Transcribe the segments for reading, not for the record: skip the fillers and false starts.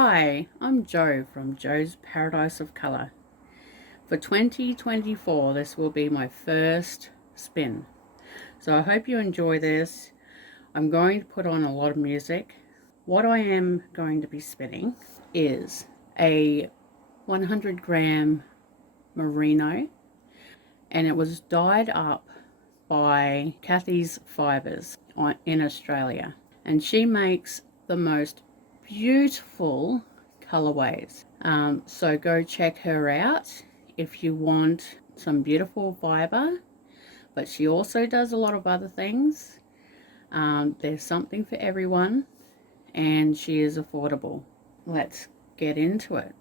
Hi, I'm Jo from Jo's Paradise of Colour. For 2024, this will be my first spin. So I hope you enjoy this. I'm going to put on a lot of music. What I am going to be spinning is a 100 gram merino, and it was dyed up by Kathy's Fibres in Australia. And she makes the most beautiful colorways. So go check her out if you want some beautiful fiber, but she also does a lot of other things. There's something for everyone, and she is affordable. Let's get into it.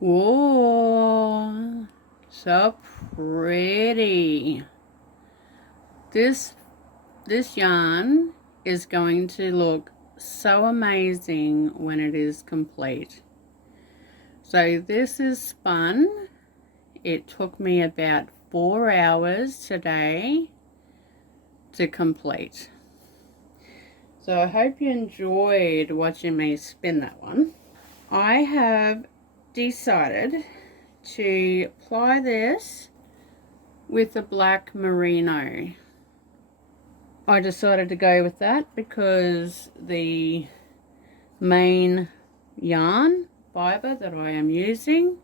Whoa, so pretty. This yarn is going to look so amazing when it is complete. So this is spun. It took me about 4 hours today to complete. So I hope you enjoyed watching me spin that one. I have decided to apply this with the black merino. I decided to go with that because the main yarn fiber that I am using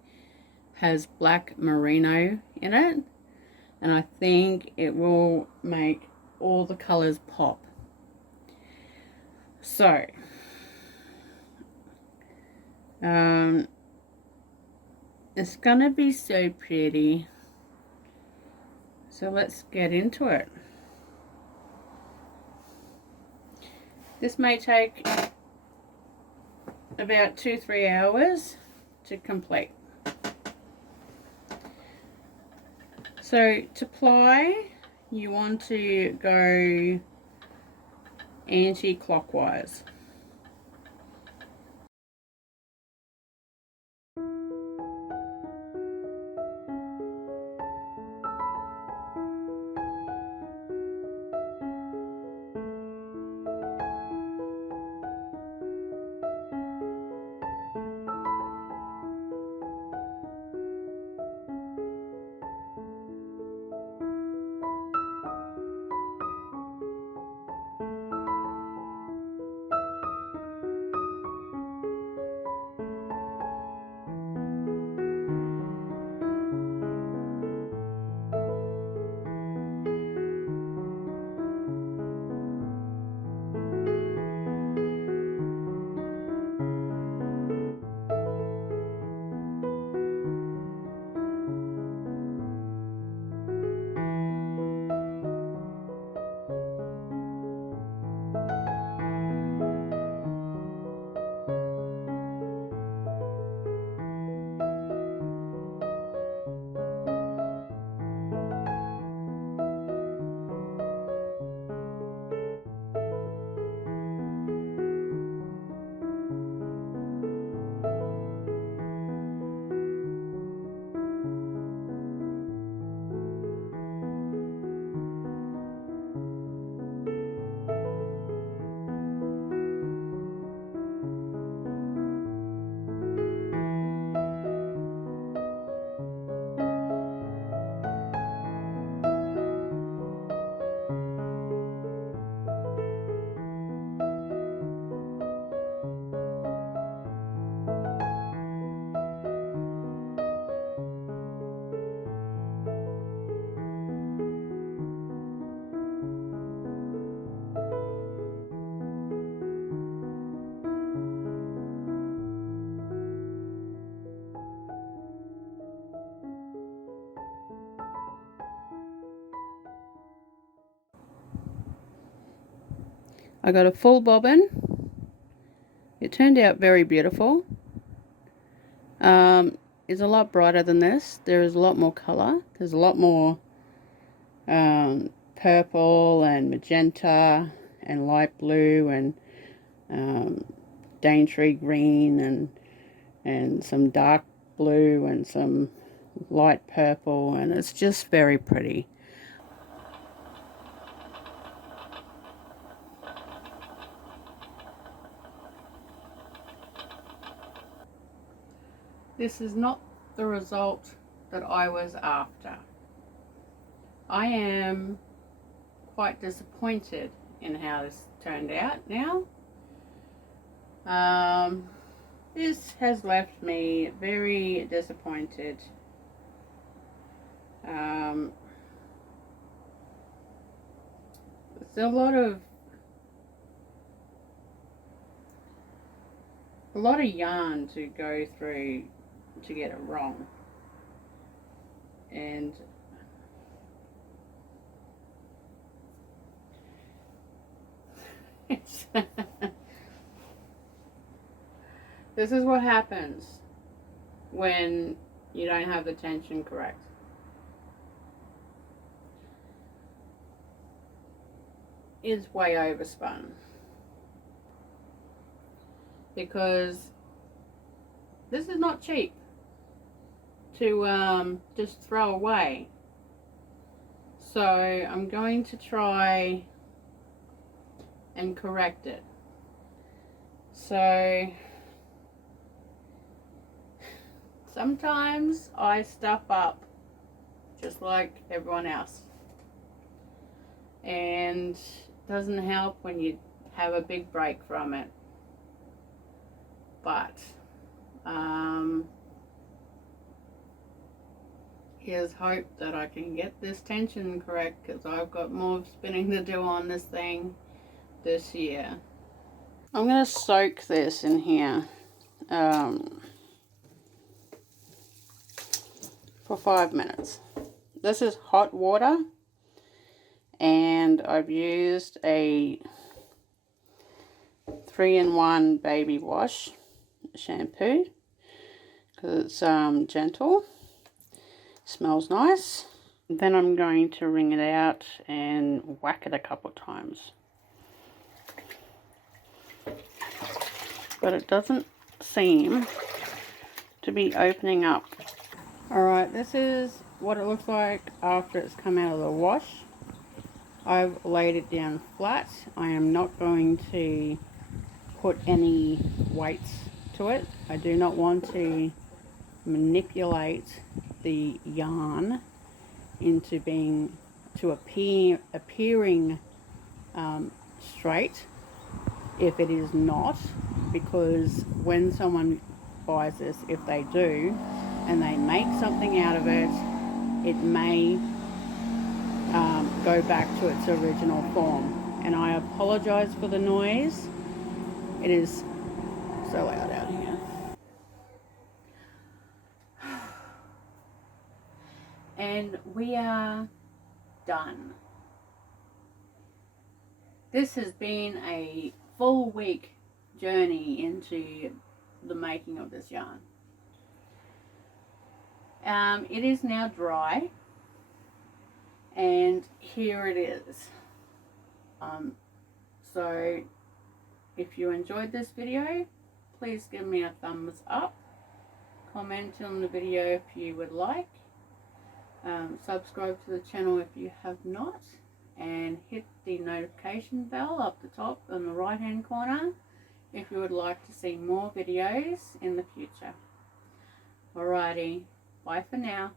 has black merino in it, and I think it will make all the colors pop. So it's gonna be so pretty, so let's get into it. This may take about 2-3 hours to complete. So to ply, you want to go anti-clockwise. I got a full bobbin. It turned out very beautiful. It's a lot brighter than this. There is a lot more colour. There's a lot more purple and magenta and light blue and Daintree green and some dark blue and some light purple, and it's just very pretty. This is not the result that I was after. I am quite disappointed in how this turned out now. This has left me very disappointed. It's a lot of yarn to go through to get it wrong, and this is what happens when you don't have the tension correct. It's way overspun because this is not cheap to just throw away. So I'm going to try and correct it. So sometimes I stuff up just like everyone else, and it doesn't help when you have a big break from it. But here's hope that I can get this tension correct, because I've got more spinning to do on this thing this year. I'm going to soak this in here for 5 minutes. This is hot water, and I've used a 3-in-1 baby wash shampoo because it's gentle, smells nice. Then I'm going to wring it out and whack it a couple times, but it doesn't seem to be opening up. Alright, this is what it looks like after it's come out of the wash. I've laid it down flat. I am not going to put any weights to it. I do not want to manipulate the yarn into appearing straight if it is not, because when someone buys this, if they do and they make something out of it, it may go back to its original form. And I apologize for the noise. It is so loud out here. And we are done. This has been a full week journey into the making of this yarn. It is now dry, and here it is. So if you enjoyed this video, please give me a thumbs up, comment on the video if you would like, subscribe to the channel if you have not, and hit the notification bell up the top in the right hand corner if you would like to see more videos in the future. Alrighty, bye for now.